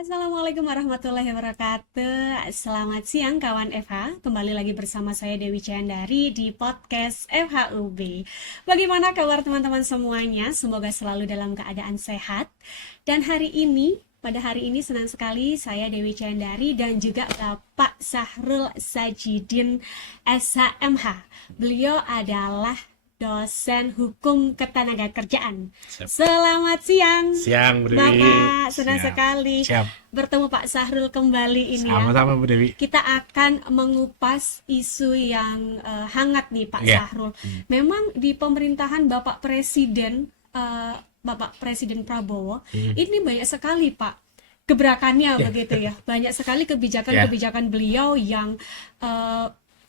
Assalamualaikum warahmatullahi wabarakatuh. Selamat siang kawan FH. Kembali lagi bersama saya Dewi Chandari di podcast FHUB. Bagaimana kabar teman-teman semuanya? Semoga selalu dalam keadaan sehat. Dan pada hari ini senang sekali saya Dewi Chandari dan juga Bapak Sahrul Sajidin SHMH. Beliau adalah dosen hukum ketenagakerjaan. Siap. Selamat siang. Siang, Bu Dewi. Bapak, senang Siap. sekali Siap. bertemu Pak Sahrul kembali ini ya. Sama-sama, Bu Dewi. Kita akan mengupas isu yang hangat nih Pak Iya. Sahrul. Memang di pemerintahan Bapak Presiden Prabowo ini banyak sekali Pak gebrakannya begitu ya. Banyak sekali kebijakan-kebijakan beliau yang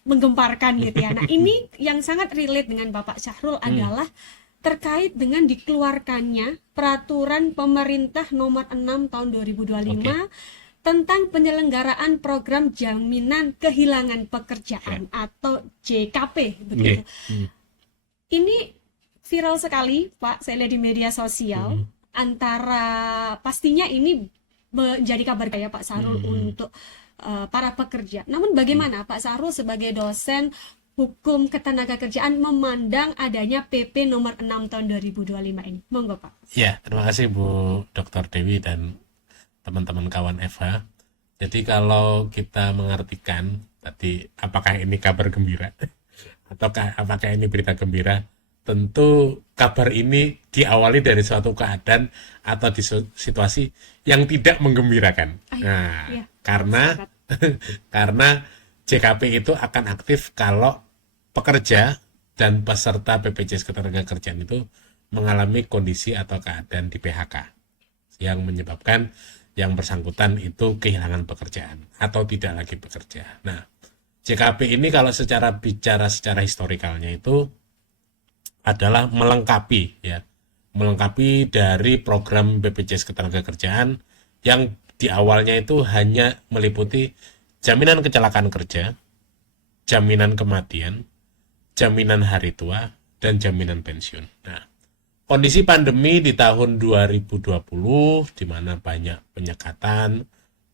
menggemparkan gitu ya. Nah, ini yang sangat relate dengan Bapak Sahrul adalah terkait dengan dikeluarkannya peraturan pemerintah nomor 6 tahun 2025 tentang penyelenggaraan program jaminan kehilangan pekerjaan atau JKP begitu. Ini viral sekali Pak, saya lihat di media sosial. Antara pastinya ini menjadi kabar gaya Pak Sahrul untuk para pekerja. Namun bagaimana Pak Sahrul sebagai dosen hukum ketenagakerjaan memandang adanya PP nomor 6 tahun 2025 ini? Monggo Pak. Ya, terima kasih Bu Dr. Dewi dan teman-teman kawan FH. Jadi kalau kita mengartikan tadi apakah ini kabar gembira ataukah apakah ini berita gembira, tentu kabar ini diawali dari suatu keadaan atau di situasi yang tidak menggembirakan. Nah, iya. karena JKP itu akan aktif kalau pekerja dan peserta BPJS Ketenagakerjaan itu mengalami kondisi atau keadaan di PHK yang menyebabkan yang bersangkutan itu kehilangan pekerjaan atau tidak lagi bekerja. Nah, JKP ini kalau bicara secara historikalnya itu adalah melengkapi dari program BPJS Ketenagakerjaan yang di awalnya itu hanya meliputi jaminan kecelakaan kerja, jaminan kematian, jaminan hari tua, dan jaminan pensiun. Nah, kondisi pandemi di tahun 2020 di mana banyak penyekatan,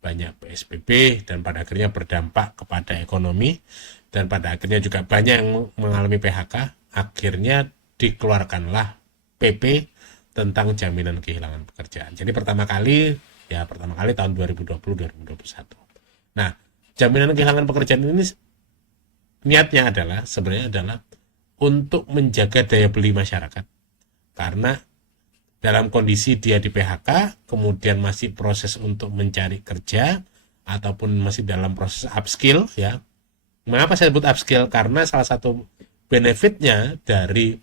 banyak PSBB, dan pada akhirnya berdampak kepada ekonomi, dan pada akhirnya juga banyak yang mengalami PHK, akhirnya dikeluarkanlah PP tentang jaminan kehilangan pekerjaan. Jadi pertama kali tahun 2020-2021. Nah, jaminan kehilangan pekerjaan ini niatnya sebenarnya adalah untuk menjaga daya beli masyarakat. Karena dalam kondisi dia di PHK, kemudian masih proses untuk mencari kerja, ataupun masih dalam proses upskill ya. Mengapa saya sebut upskill? Karena salah satu benefitnya dari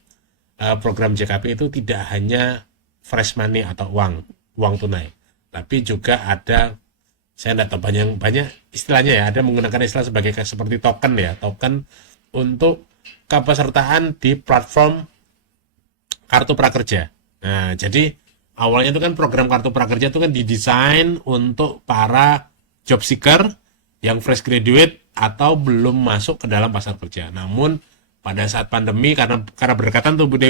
program JKP itu tidak hanya fresh money atau uang tunai, tapi juga ada, saya tidak tahu banyak istilahnya ya, ada menggunakan istilah seperti token untuk kepesertaan di platform kartu prakerja. Nah, jadi awalnya itu kan program kartu prakerja itu kan didesain untuk para job seeker yang fresh graduate atau belum masuk ke dalam pasar kerja. Namun pada saat pandemi karena berdekatan tuh Bu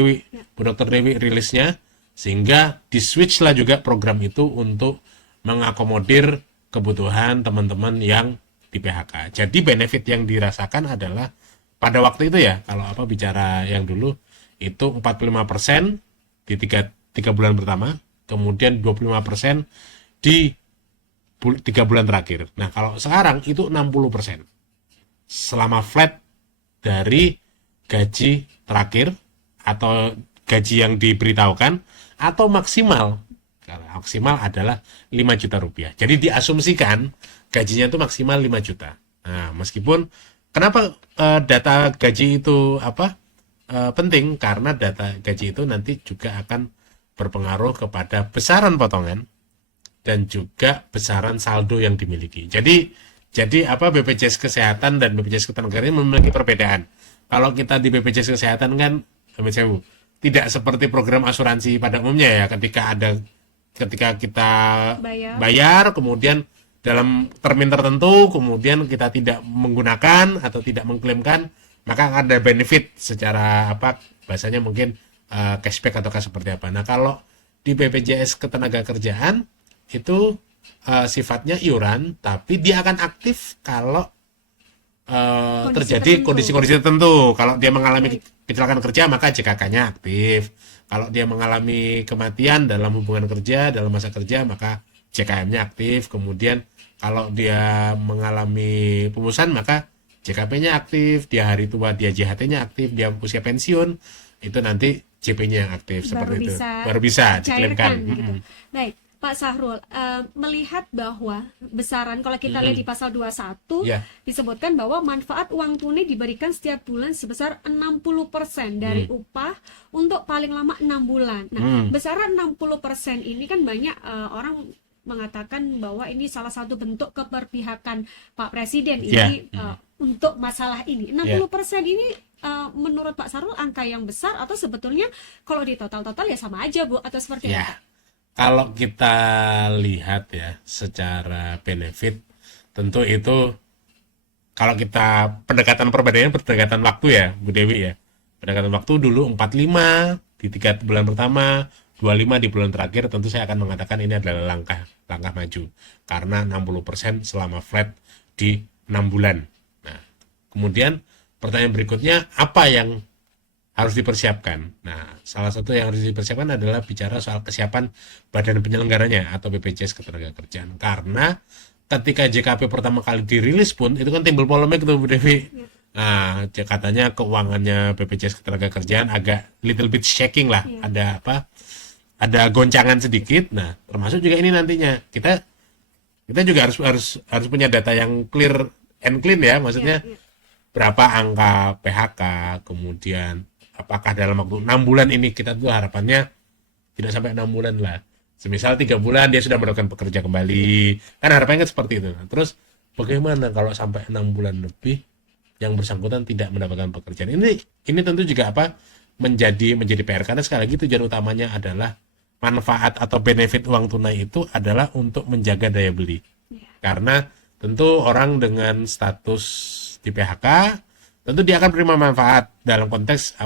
Dr. Dewi rilisnya, sehingga di-switch lah juga program itu untuk mengakomodir kebutuhan teman-teman yang di PHK. Jadi benefit yang dirasakan adalah pada waktu itu ya, kalau bicara yang dulu itu 45% di 3 bulan pertama, kemudian 25% di 3 bulan terakhir. Nah, kalau sekarang itu 60% selama flat dari gaji terakhir atau gaji yang diberitahukan, atau maksimal adalah 5 juta rupiah. Jadi diasumsikan gajinya itu maksimal 5 juta. Nah, meskipun kenapa data gaji itu penting? Karena data gaji itu nanti juga akan berpengaruh kepada besaran potongan dan juga besaran saldo yang dimiliki. Jadi BPJS Kesehatan dan BPJS Ketenagakerjaan memiliki perbedaan. Kalau kita di BPJS Kesehatan kan tidak seperti program asuransi pada umumnya ya, ketika kita bayar kemudian dalam termin tertentu kemudian kita tidak menggunakan atau tidak mengklaimkan, maka ada benefit secara bahasanya mungkin cashback atau seperti apa. Nah, kalau di BPJS Ketenagakerjaan itu sifatnya iuran, tapi dia akan aktif kalau Kondisi terjadi tertentu. kondisi-kondisi tertentu. Kalau dia mengalami Baik. kecelakaan kerja, maka JKK-nya aktif. Kalau dia mengalami kematian dalam hubungan kerja, dalam masa kerja, maka JKM-nya aktif. Kemudian kalau dia mengalami pemutusan, maka JKP-nya aktif. Dia hari tua, dia JHT-nya aktif. Dia usia pensiun, itu nanti JP-nya yang aktif. Seperti itu. Baru bisa diklaimkan. Cairkan gitu. Baik, Pak Sahrul, melihat bahwa besaran kalau kita lihat di pasal 21 Ya. disebutkan bahwa manfaat uang tunai diberikan setiap bulan sebesar 60% dari upah untuk paling lama 6 bulan. Nah, besaran 60% ini kan banyak orang mengatakan bahwa ini salah satu bentuk keberpihakan Pak Presiden Ya. ini untuk masalah ini. 60% ini menurut Pak Sahrul angka yang besar atau sebetulnya kalau di total-total ya sama aja, Bu, atau seperti Ya. apa? Kalau kita lihat ya secara benefit, tentu itu kalau kita pendekatan waktu ya, Bu Dewi ya. Pendekatan waktu dulu 45 di 3 bulan pertama, 25 di bulan terakhir, tentu saya akan mengatakan ini adalah langkah maju. Karena 60% selama flat di 6 bulan. Nah, kemudian pertanyaan berikutnya, apa yang harus dipersiapkan? Nah, salah satu yang harus dipersiapkan adalah bicara soal kesiapan badan penyelenggaranya atau BPJS Ketenagakerjaan. Karena ketika JKP pertama kali dirilis pun itu kan timbul polemik tuh Bu Dewi. Nah, katanya keuangannya BPJS Ketenagakerjaan agak little bit shaking lah. Ada apa? Ada goncangan sedikit. Nah, termasuk juga ini nantinya kita juga harus punya data yang clear and clean ya, maksudnya berapa angka PHK, kemudian apakah dalam waktu 6 bulan ini kita tuh harapannya tidak sampai 6 bulan lah. Semisal 3 bulan dia sudah melakukan pekerja kembali. Kan harapannya seperti itu. Nah, terus bagaimana kalau sampai 6 bulan lebih yang bersangkutan tidak mendapatkan pekerjaan? Ini tentu juga menjadi PR, karena sekali lagi tujuan utamanya adalah manfaat atau benefit uang tunai itu adalah untuk menjaga daya beli. Karena tentu orang dengan status di PHK tentu dia akan menerima manfaat dalam konteks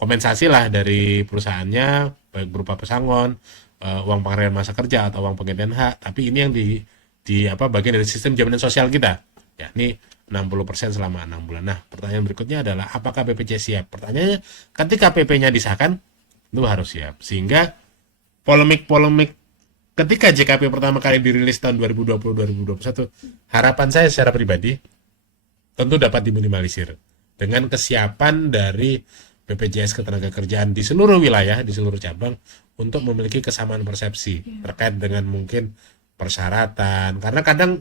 kompensasi lah dari perusahaannya, baik berupa pesangon, uang penghargaan masa kerja atau uang penggantian hak. Tapi ini yang bagian dari sistem jaminan sosial kita, yakni 60% selama 6 bulan. Nah, pertanyaan berikutnya adalah apakah BPJS siap? Pertanyaannya, ketika PP-nya disahkan itu harus siap. Sehingga polemik ketika JKP pertama kali dirilis tahun 2020-2021, harapan saya secara pribadi tentu dapat diminimalisir dengan kesiapan dari BPJS Ketenagakerjaan di seluruh wilayah, di seluruh cabang untuk memiliki kesamaan persepsi terkait dengan mungkin persyaratan. Karena kadang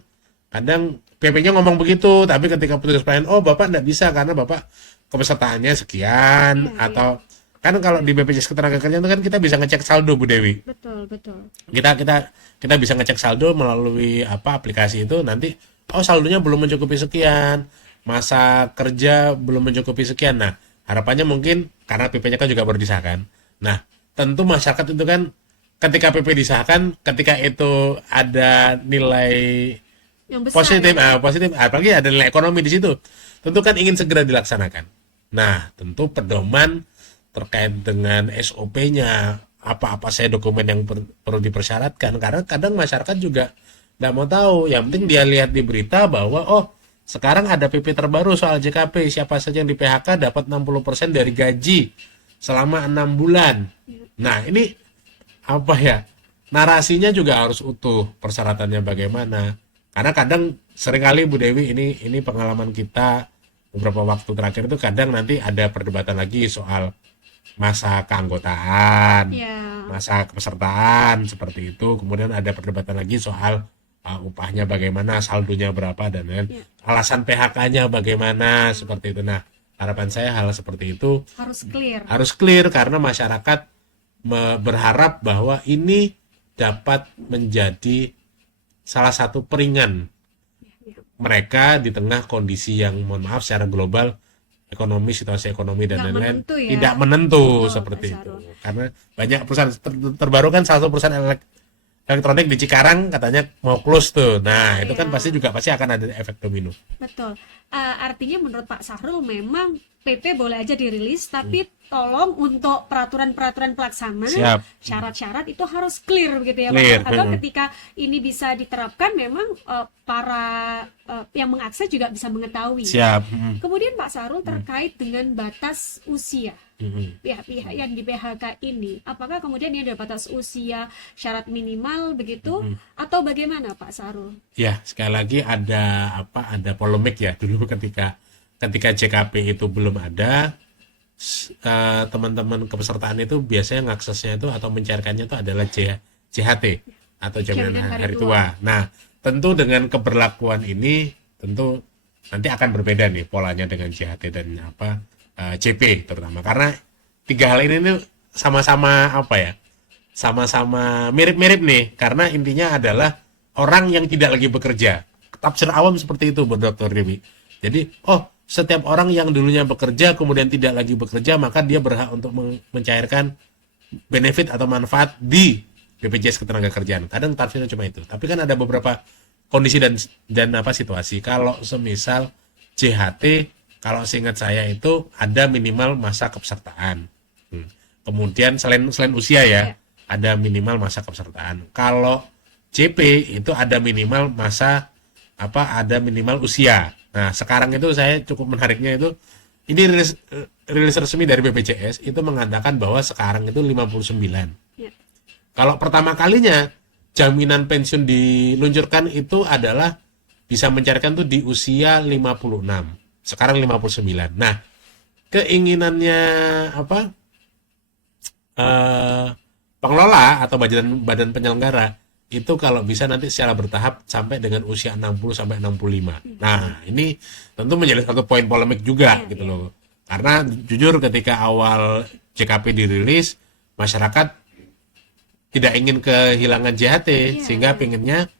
PP-nya ngomong begitu, tapi ketika petugas pelayanan, oh Bapak enggak bisa karena Bapak kepesertaannya sekian, atau kan kalau di BPJS Ketenagakerjaan itu kan kita bisa ngecek saldo Bu Dewi. Betul. Kita bisa ngecek saldo melalui aplikasi itu, nanti saldonya belum mencukupi sekian, masa kerja belum mencukupi sekian. Nah, harapannya mungkin karena PP-nya kan juga baru disahkan. Nah, tentu masyarakat itu kan ketika PP disahkan, ketika itu ada nilai Yang besar, positif, apalagi ada nilai ekonomi di situ, tentu kan ingin segera dilaksanakan. Nah, tentu pedoman terkait dengan SOP-nya, apa saya dokumen yang perlu dipersyaratkan, karena kadang masyarakat juga nggak mau tahu. Yang penting dia lihat di berita bahwa sekarang ada PP terbaru soal JKP, siapa saja yang di PHK dapat 60% dari gaji selama 6 bulan. Nah, ini narasinya juga harus utuh, persyaratannya bagaimana. Karena kadang seringkali Bu Dewi, ini pengalaman kita beberapa waktu terakhir itu, kadang nanti ada perdebatan lagi soal masa keanggotaan, masa kepesertaan seperti itu. Kemudian ada perdebatan lagi soal upahnya bagaimana, saldonya berapa, dan lain-lain. Alasan PHK-nya bagaimana, seperti itu. Nah, harapan saya hal seperti itu harus clear karena masyarakat berharap bahwa ini dapat menjadi salah satu peringan mereka di tengah kondisi yang, mohon maaf, secara global situasi ekonomi dan lain-lain tidak menentu seperti itu. Karena banyak perusahaan terbaru kan, salah satu perusahaan elektronik di Cikarang katanya mau close tuh. Nah, itu kan pasti akan ada efek domino. Betul. Artinya menurut Pak Sahrul memang PP boleh aja dirilis, tapi tolong untuk peraturan-peraturan pelaksana, Siap. syarat-syarat itu harus clear begitu ya Pak. Clear. Agar ketika ini bisa diterapkan memang para yang mengakses juga bisa mengetahui. Siap. Kemudian Pak Sarul terkait dengan batas usia pihak-pihak yang di PHK ini, apakah kemudian ini ada batas usia syarat minimal begitu atau bagaimana Pak Sarul? Ya, sekali lagi ada polemik ya dulu ketika JKP itu belum ada, teman-teman kepesertaan itu biasanya ngaksesnya itu atau mencairkannya itu adalah JHT atau jaminan hari tua. Nah, tentu dengan keberlakuan ini tentu nanti akan berbeda nih polanya dengan JHT dan CP terutama, karena tiga hal ini nih sama-sama sama-sama mirip-mirip nih, karena intinya adalah orang yang tidak lagi bekerja. Tafsir awam seperti itu, Bu Dr. Dewi. Jadi, setiap orang yang dulunya bekerja kemudian tidak lagi bekerja, maka dia berhak untuk mencairkan benefit atau manfaat di BPJS Ketenagakerjaan. Kadang tafsirnya cuma itu. Tapi kan ada beberapa kondisi dan situasi. Kalau semisal JHT, kalau seingat saya itu ada minimal masa kepesertaan. Kemudian selain usia ya, ada minimal masa kepesertaan. Kalau CP itu ada minimal ada minimal usia. Nah, sekarang itu saya cukup menariknya itu, ini rilis resmi dari BPJS itu mengatakan bahwa sekarang itu 59. Ya. Kalau pertama kalinya jaminan pensiun diluncurkan itu adalah bisa mencairkan tuh di usia 56. Sekarang 59. Nah, keinginannya pengelola atau badan penyelenggara itu kalau bisa nanti secara bertahap sampai dengan usia 60 sampai 65. Nah, ini tentu menjadi satu poin polemik juga gitu loh. Karena jujur ketika awal JKP dirilis, masyarakat tidak ingin kehilangan JHT sehingga pengennya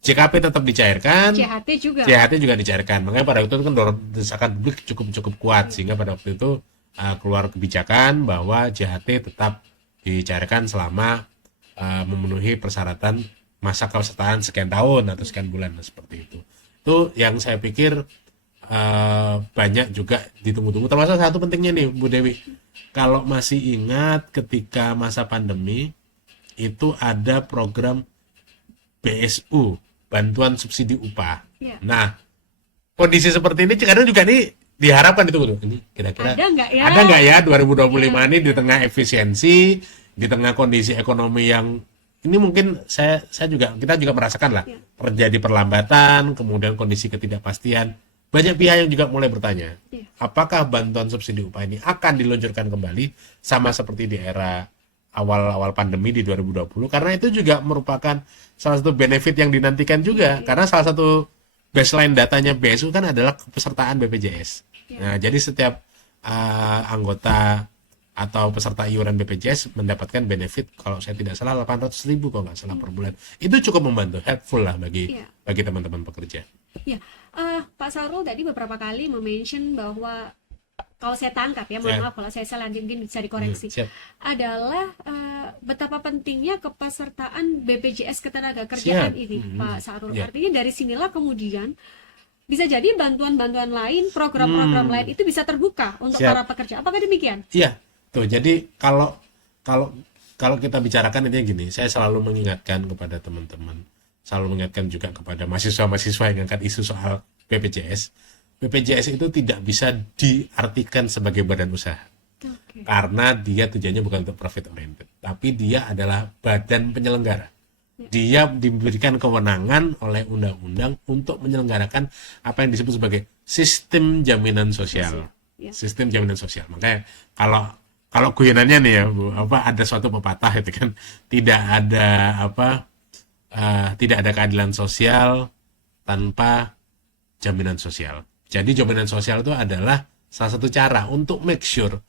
JKP tetap dicairkan, JHT juga dicairkan. Makanya pada waktu itu kan desakan publik cukup kuat, sehingga pada waktu itu keluar kebijakan bahwa JHT tetap dicairkan selama memenuhi persyaratan masa kepesertaan sekian tahun atau sekian bulan, seperti itu. Itu yang saya pikir banyak juga ditunggu-tunggu. Termasuk satu pentingnya nih Bu Dewi, kalau masih ingat ketika masa pandemi itu ada program BSU, bantuan subsidi upah. Nah, kondisi seperti ini kadang juga nih diharapkan itu ini kira-kira ada nggak ya 2025 ini di tengah efisiensi, di tengah kondisi ekonomi yang ini mungkin kita juga merasakan lah terjadi perlambatan, kemudian kondisi ketidakpastian. Banyak pihak yang juga mulai bertanya, apakah bantuan subsidi upah ini akan diluncurkan kembali sama seperti di era awal pandemi di 2020, karena itu juga merupakan salah satu benefit yang dinantikan juga, karena salah satu baseline datanya BSU kan adalah kepesertaan BPJS. Nah, jadi setiap anggota atau peserta iuran BPJS mendapatkan benefit, kalau saya tidak salah 800.000 kalau nggak salah per bulan. Itu cukup membantu, helpful lah bagi teman-teman pekerja. Pak Sarul tadi beberapa kali mention bahwa, kalau saya tangkap ya, mohon maaf kalau saya salah, mungkin bisa dikoreksi, adalah betapa pentingnya kepesertaan BPJS Ketenagakerjaan ini, Pak Sarul. Artinya dari sinilah kemudian bisa jadi bantuan-bantuan lain, program-program lain itu bisa terbuka untuk para pekerja. Apakah demikian? Iya, tuh. Jadi kalau kita bicarakan ini gini, saya selalu mengingatkan kepada teman-teman, selalu mengingatkan juga kepada mahasiswa-mahasiswa yang angkat isu soal BPJS. BPJS itu tidak bisa diartikan sebagai badan usaha. Karena dia tujuannya bukan untuk profit oriented, tapi dia adalah badan penyelenggara. Dia diberikan kewenangan oleh undang-undang untuk menyelenggarakan apa yang disebut sebagai sistem jaminan sosial. Sistem jaminan sosial. Makanya kalau guyonannya nih ya Bu, ada suatu pepatah itu kan, tidak ada keadilan sosial tanpa jaminan sosial. Jadi jaminan sosial itu adalah salah satu cara untuk make sure,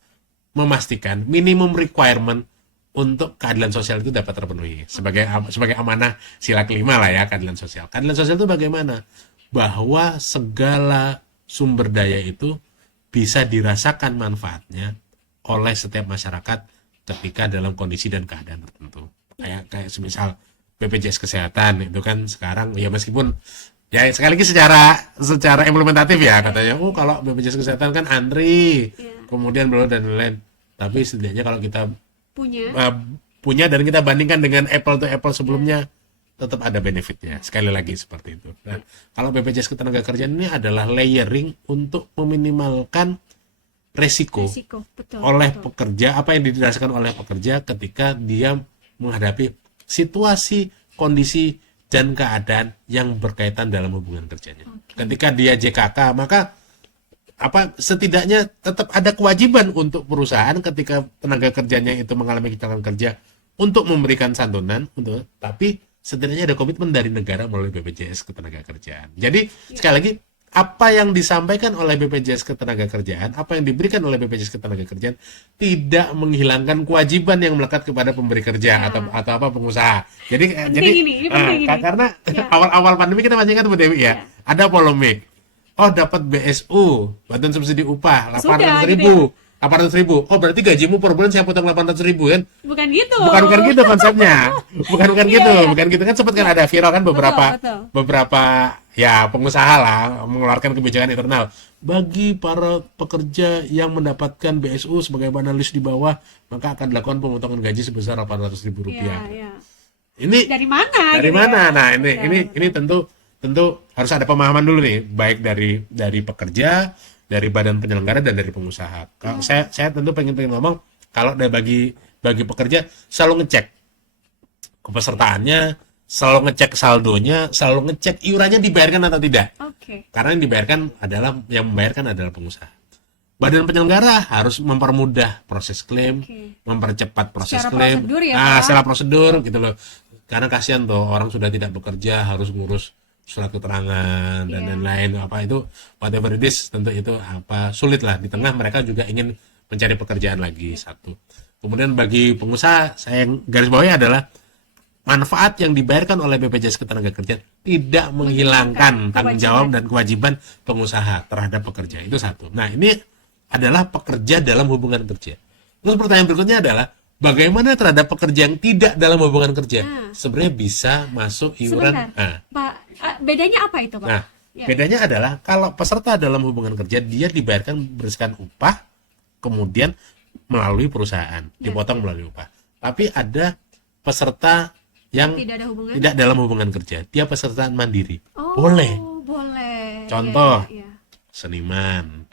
memastikan minimum requirement untuk keadilan sosial itu dapat terpenuhi. Sebagai amanah sila kelima lah ya, keadilan sosial. Keadilan sosial itu bagaimana? Bahwa segala sumber daya itu bisa dirasakan manfaatnya oleh setiap masyarakat ketika dalam kondisi dan keadaan tertentu. Kayak semisal BPJS Kesehatan itu kan sekarang ya, meskipun ya sekali lagi secara implementatif ya katanya, kalau BPJS Kesehatan kan antri, kemudian dan lain-lain. tapi setidaknya kalau kita Punya. punya dan kita bandingkan dengan apple to apple sebelumnya, tetap ada benefitnya. Sekali lagi seperti itu. Nah, kalau BPJS Ketenagakerjaan ini adalah layering untuk meminimalkan resiko Betul. oleh Betul. pekerja, apa yang dirasakan oleh pekerja ketika dia menghadapi situasi, kondisi, dan keadaan yang berkaitan dalam hubungan kerjanya. Ketika dia JKK, maka setidaknya tetap ada kewajiban untuk perusahaan ketika tenaga kerjanya itu mengalami kecelakaan kerja untuk memberikan santunan, tapi setidaknya ada komitmen dari negara melalui BPJS Ketenagakerjaan. Jadi sekali lagi, apa yang disampaikan oleh BPJS Ketenagakerjaan, apa yang diberikan oleh BPJS Ketenagakerjaan tidak menghilangkan kewajiban yang melekat kepada pemberi kerja atau apa pengusaha. Jadi Ini penting ini. karena awal-awal pandemi kita masih ingat Bu Dewi ya, ada polemik. Oh, dapat BSU, bantuan subsidi upah 800.000. 800.000. Oh, berarti gajimu per bulan saya potong 800.000 kan? Bukan gitu. Bukan gitu konsepnya. Bukan gitu. Bukan gitu kan, sempat kan ada viral kan beberapa ya pengusaha lah mengeluarkan kebijakan internal bagi para pekerja yang mendapatkan BSU sebagaimana list di bawah, maka akan dilakukan pemotongan gaji sebesar 800.000 rupiah. Ini dari mana? Dari mana? Nah, ini tentu harus ada pemahaman dulu nih, baik dari pekerja, dari badan penyelenggara, dan dari pengusaha. Kalau saya tentu pengen ngomong, kalau bagi pekerja selalu ngecek kepesertaannya, selalu ngecek saldonya, selalu ngecek iurannya dibayarkan atau tidak. Karena yang membayarkan adalah pengusaha. Badan penyelenggara harus mempermudah proses klaim, mempercepat proses klaim, secara prosedur gitu loh. Karena kasihan tuh orang sudah tidak bekerja harus ngurus surat keterangan dan lain-lain, whatever it is, tentu itu sulit lah. Di tengah mereka juga ingin mencari pekerjaan lagi. Satu. Kemudian bagi pengusaha, saya garis bawahi adalah manfaat yang dibayarkan oleh BPJS Ketenagakerjaan tidak menghilangkan tanggung jawab dan kewajiban pengusaha terhadap pekerja. Itu satu. Nah, ini adalah pekerja dalam hubungan kerja. Terus pertanyaan berikutnya adalah, bagaimana terhadap pekerja yang tidak dalam hubungan kerja? Sebenarnya bisa masuk iuran. Pak, bedanya apa itu, Pak? Nah, bedanya adalah kalau peserta dalam hubungan kerja, dia dibayarkan berdasarkan upah, kemudian melalui perusahaan, dipotong melalui upah. Tapi ada peserta yang tidak dalam hubungan kerja, dia peserta mandiri. Boleh. Contoh, seniman,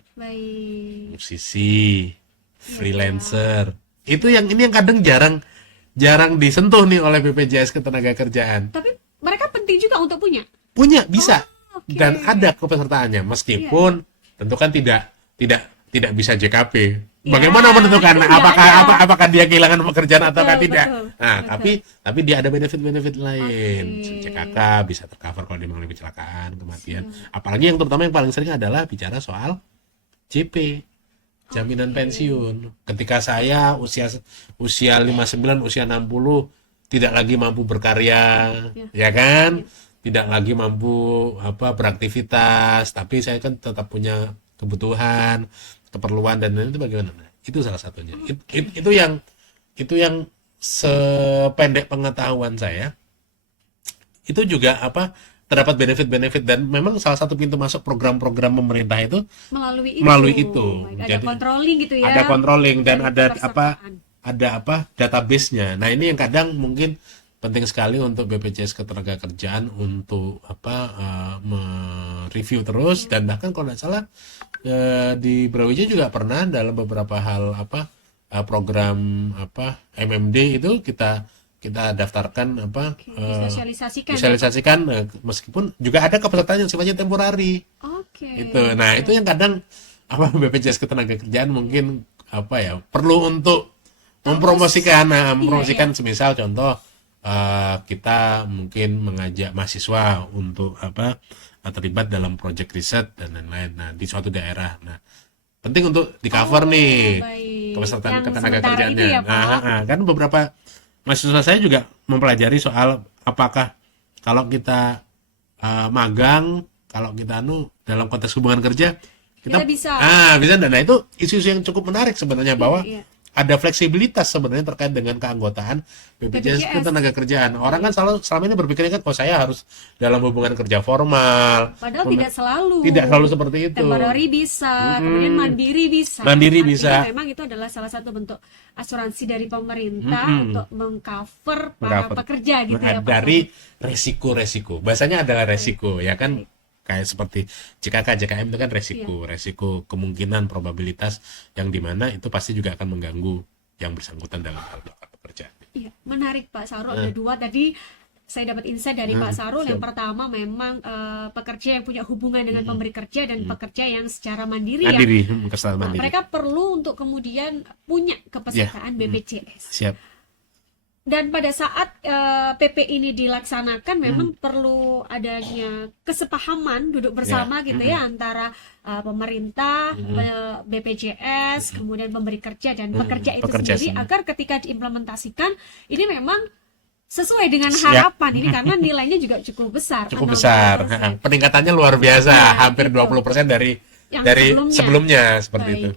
musisi, freelancer. Ini yang kadang jarang disentuh nih oleh BPJS Ketenagakerjaan. Tapi mereka penting juga untuk punya bisa. Dan ada kepesertaannya, meskipun tentu kan tidak bisa JKP. Bagaimana menentukan apakah dia kehilangan pekerjaan atau tidak? Tapi dia ada benefit lain. JKK bisa tercover kalau dia mengalami kecelakaan, kematian. Apalagi yang terutama yang paling sering adalah bicara soal JP, jaminan pensiun. Ketika saya usia 59, usia 60 tidak lagi mampu berkarya, ya kan? Tidak lagi mampu beraktivitas, tapi saya kan tetap punya kebutuhan, keperluan, dan itu bagaimana? Itu salah satunya. Itu yang sependek pengetahuan saya. Itu juga terdapat benefit-benefit, dan memang salah satu pintu masuk program-program pemerintah itu melalui itu. Ada controlling gitu ya. Ada controlling dan ada database-nya. Nah, ini yang kadang mungkin penting sekali untuk BPJS Ketenagakerjaan untuk mereview terus, dan bahkan kalau tidak salah di Brawijaya juga pernah dalam beberapa hal program MMD itu kita daftarkan disosialisasikan, meskipun juga ada kepesertaan yang sifatnya temporari. Itu. Nah, itu yang kadang BPJS Ketenagakerjaan mungkin perlu untuk mempromosikan semisal contoh kita mungkin mengajak mahasiswa untuk terlibat dalam proyek riset dan lain-lain. Nah, di suatu daerah. Nah, penting untuk di cover nih kepesertaan ketenagakerjaannya. Kan beberapa mahasiswa saya juga mempelajari soal apakah kalau kita magang, kalau kita dalam konteks hubungan kerja kita bisa. Nah, itu isu-isu yang cukup menarik sebenarnya, bahwa ada fleksibilitas sebenarnya terkait dengan keanggotaan BPJS BPJS. Ketenagakerjaan. Orang kan selama ini berpikirnya kan, oh saya harus dalam hubungan kerja formal. Padahal tidak selalu. Tidak selalu seperti itu. Temporary bisa, kemudian mandiri bisa. Mandiri Artinya bisa. memang itu adalah salah satu bentuk asuransi dari pemerintah untuk mengcover para pekerja gitu ya Pak. Dari resiko-resiko. Bahasanya adalah resiko, ya kan? Kayak seperti JKK, JKM itu kan resiko kemungkinan, probabilitas yang dimana itu pasti juga akan mengganggu yang bersangkutan dalam hal melakukan pekerjaan. Iya, menarik Pak Sarul. Ada dua tadi saya dapat insight dari Pak Sarul. Yang pertama memang pekerja yang punya hubungan dengan pemberi kerja dan pekerja yang secara mandiri ya. Nah, mereka perlu untuk kemudian punya kepesertaan BPJS. Siap. Dan pada saat PP ini dilaksanakan memang perlu adanya kesepahaman duduk bersama gitu ya antara pemerintah, BPJS, kemudian pemberi kerja dan pekerja itu sendiri agar ketika diimplementasikan ini memang sesuai dengan harapan ini karena nilainya juga cukup besar. Cukup besar. Peningkatannya luar biasa, hampir gitu. 20% dari sebelumnya seperti itu.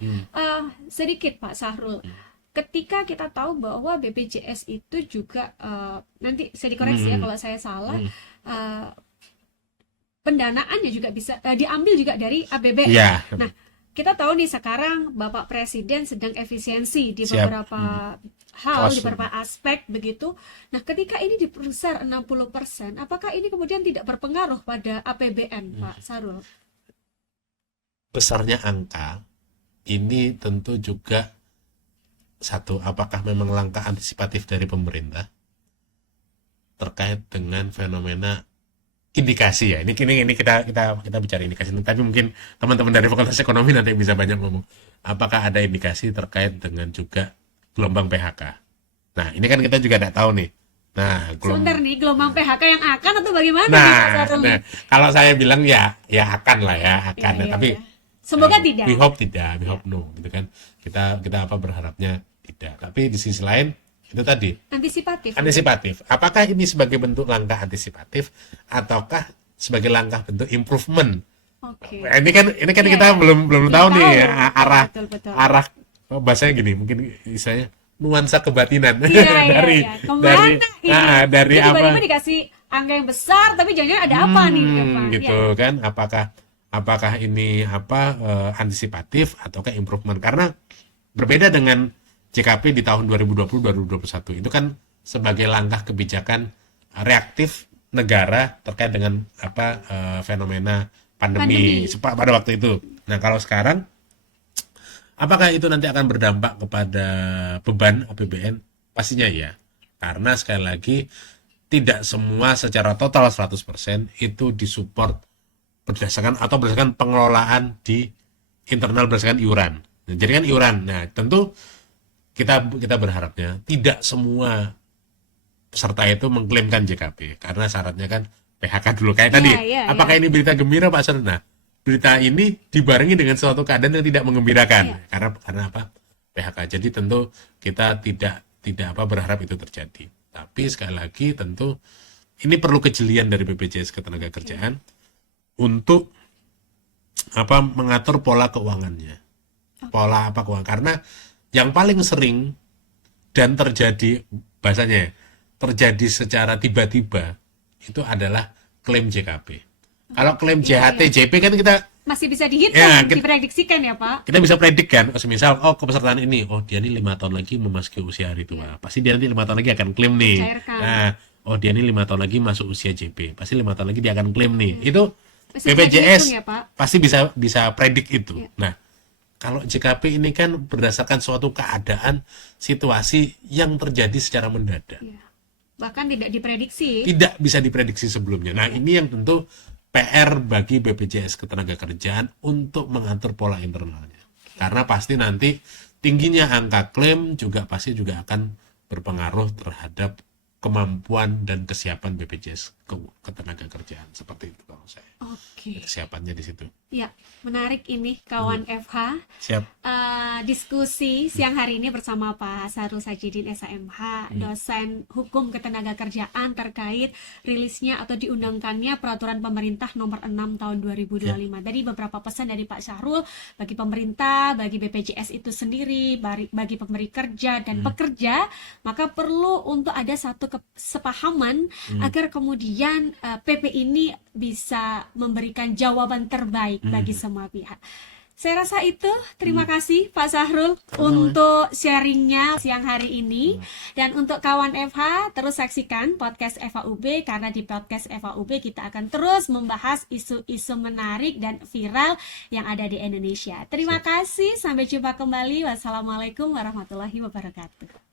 Sedikit Pak Sahrul. Ketika kita tahu bahwa BPJS itu juga nanti saya dikoreksi ya kalau saya salah, pendanaannya juga bisa diambil juga dari APBN. Ya. Nah, kita tahu nih sekarang Bapak Presiden sedang efisiensi di beberapa hal, di beberapa aspek begitu. Nah, ketika ini diperbesar 60%, apakah ini kemudian tidak berpengaruh pada APBN, Pak Sarul? Besarnya angka ini tentu juga satu, apakah memang langkah antisipatif dari pemerintah terkait dengan fenomena indikasi ya. Ini kita bicara indikasi, tapi mungkin teman-teman dari Fakultas Ekonomi nanti bisa banyak ngomong. Apakah ada indikasi terkait dengan juga gelombang PHK? Nah, ini kan kita juga tidak tahu nih. Nah, sebentar nih, gelombang PHK yang akan atau bagaimana? Nah, kalau saya bilang ya akan lah ya, akan. Ya, tapi semoga tidak. We hope no, gitu kan. Kita berharapnya tidak. Tapi di sisi lain itu tadi antisipatif. Apakah ini sebagai bentuk langkah antisipatif ataukah sebagai langkah bentuk improvement? Oke. Ini kan kita belum tahu nih arah betul. arah bahasanya gini, mungkin misalnya nuansa kebatinan dari tiba-tiba dikasih angka yang besar tapi jangan ada apa nih di depan. Gitu kan? Apakah ini antisipatif ataukah improvement? Karena berbeda dengan JKP di tahun 2020-2021 itu kan sebagai langkah kebijakan reaktif negara terkait dengan fenomena pandemi pada waktu itu. Nah, kalau sekarang apakah itu nanti akan berdampak kepada beban APBN? Pastinya ya. Karena sekali lagi tidak semua secara total 100% itu disupport berdasarkan pengelolaan di internal berdasarkan iuran. Nah, jadi kan iuran. Nah, tentu kita berharapnya tidak semua peserta itu mengklaimkan JKP karena syaratnya kan PHK dulu kayak tadi. Apakah ini berita gembira Pak Sarul? Nah, berita ini dibarengi dengan suatu keadaan yang tidak menggembirakan karena apa? PHK. Jadi tentu kita tidak berharap itu terjadi. Tapi sekali lagi tentu ini perlu kejelian dari BPJS Ketenagakerjaan untuk mengatur pola keuangannya. Pola keuangan karena yang paling sering dan terjadi secara tiba-tiba itu adalah klaim JKP. Kalau klaim JHT, JP kan kita masih bisa dihitung, diprediksikan ya Pak. Kita bisa predik kan, misal kepesertaan ini, dia ini 5 tahun lagi memasuki usia hari tua, pasti dia nanti 5 tahun lagi akan klaim nih. Nah, dia ini 5 tahun lagi masuk usia JP, pasti 5 tahun lagi dia akan klaim nih. Itu BPJS pasti bisa predik itu. Nah, kalau JKP ini kan berdasarkan suatu keadaan, situasi yang terjadi secara mendadak. Bahkan tidak diprediksi. Tidak bisa diprediksi sebelumnya. Nah, ini yang tentu PR bagi BPJS Ketenagakerjaan untuk mengatur pola internalnya. Karena pasti nanti tingginya angka klaim juga pasti akan berpengaruh terhadap kemampuan dan kesiapan BPJS Ketenagakerjaan, seperti itu kalau saya. Oke. Kesiapannya di situ. Ya, menarik ini kawan FH. Siap. Diskusi siang hari ini bersama Pak Sahrul Sajidin SHMH, dosen hukum ketenagakerjaan terkait rilisnya atau diundangkannya peraturan pemerintah nomor 6 tahun 2025. Tadi beberapa pesan dari Pak Sahrul bagi pemerintah, bagi BPJS itu sendiri, bagi pemberi kerja dan pekerja, maka perlu untuk ada satu kesepahaman agar kemudian PP ini bisa memberikan jawaban terbaik bagi semua pihak. Saya rasa itu. Terima kasih Pak Sahrul untuk sharingnya siang hari ini. Dan untuk kawan FH, terus saksikan podcast FHUB, karena di podcast FHUB kita akan terus membahas isu-isu menarik dan viral yang ada di Indonesia. Terima kasih, sampai jumpa kembali. Wassalamualaikum warahmatullahi wabarakatuh.